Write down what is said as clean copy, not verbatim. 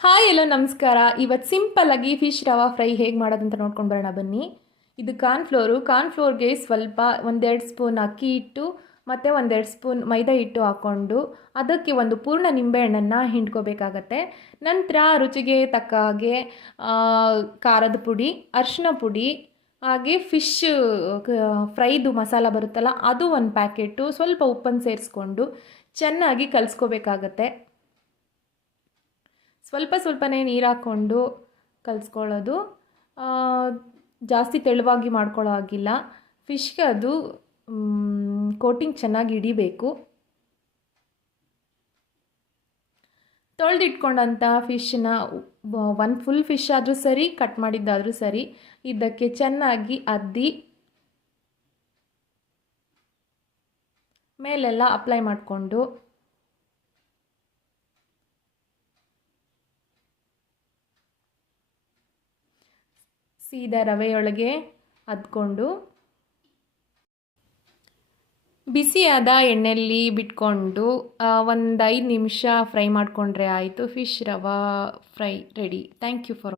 Hi ಎಲ್ಲೋ ನಮಸ್ಕಾರ. ಇವತ್ತು ಸಿಂಪಲ್ಲಾಗಿ ಫಿಶ್ ರವಾ ಫ್ರೈ ಹೇಗೆ ಮಾಡೋದಂತ ನೋಡ್ಕೊಂಡು ಬರೋಣ ಬನ್ನಿ. ಇದು ಕಾರ್ನ್ಫ್ಲೋರ್ಗೆ ಸ್ವಲ್ಪ 1-2 ಸ್ಪೂನ್ ಅಕ್ಕಿ ಹಿಟ್ಟು ಮತ್ತು 1-2 ಸ್ಪೂನ್ ಮೈದಾ ಹಿಟ್ಟು ಹಾಕ್ಕೊಂಡು ಅದಕ್ಕೆ ಒಂದು ಪೂರ್ಣ ನಿಂಬೆಹಣ್ಣನ್ನು ಹಿಂಡ್ಕೋಬೇಕಾಗತ್ತೆ. ನಂತರ ರುಚಿಗೆ ತಕ್ಕ ಹಾಗೆ ಖಾರದ ಪುಡಿ, ಅರಿಶಿನ ಪುಡಿ, ಹಾಗೆ ಫಿಶ್ ಫ್ರೈದು ಮಸಾಲ ಬರುತ್ತಲ್ಲ ಅದು ಒಂದು ಪ್ಯಾಕೆಟು, ಸ್ವಲ್ಪ ಉಪ್ಪನ್ನು ಸೇರಿಸ್ಕೊಂಡು ಚೆನ್ನಾಗಿ ಕಲಿಸ್ಕೋಬೇಕಾಗತ್ತೆ. ಸ್ವಲ್ಪನೇ ನೀರು ಹಾಕ್ಕೊಂಡು ಕಲಿಸ್ಕೊಳ್ಳೋದು. ಜಾಸ್ತಿ ತೆಳುವಾಗಿ ಮಾಡ್ಕೊಳ್ಳೋ ಹಾಗಿಲ್ಲ. ಫಿಶ್ಗೆ ಅದು ಕೋಟಿಂಗ್ ಚೆನ್ನಾಗಿ ಹಿಡಿಬೇಕು. ತೊಳೆದಿಟ್ಕೊಂಡಂಥ ಫಿಶ್ನ ಒಂದು ಫುಲ್ ಫಿಶ್ ಆದರೂ ಸರಿ, ಕಟ್ ಮಾಡಿದ್ದಾದರೂ ಸರಿ, ಇದಕ್ಕೆ ಚೆನ್ನಾಗಿ ಅದ್ದಿ ಮೇಲೆಲ್ಲ ಅಪ್ಲೈ ಮಾಡಿಕೊಂಡು ಸೀದಾ ರವೆಯೊಳಗೆ ಅದ್ಕೊಂಡು ಬಿಸಿಯಾದ ಎಣ್ಣೆಯಲ್ಲಿ ಬಿಟ್ಕೊಂಡು ಒಂದು 5 ನಿಮಿಷ ಫ್ರೈ ಮಾಡಿಕೊಂಡ್ರೆ ಆಯಿತು. Fish rava fry ready. Thank you for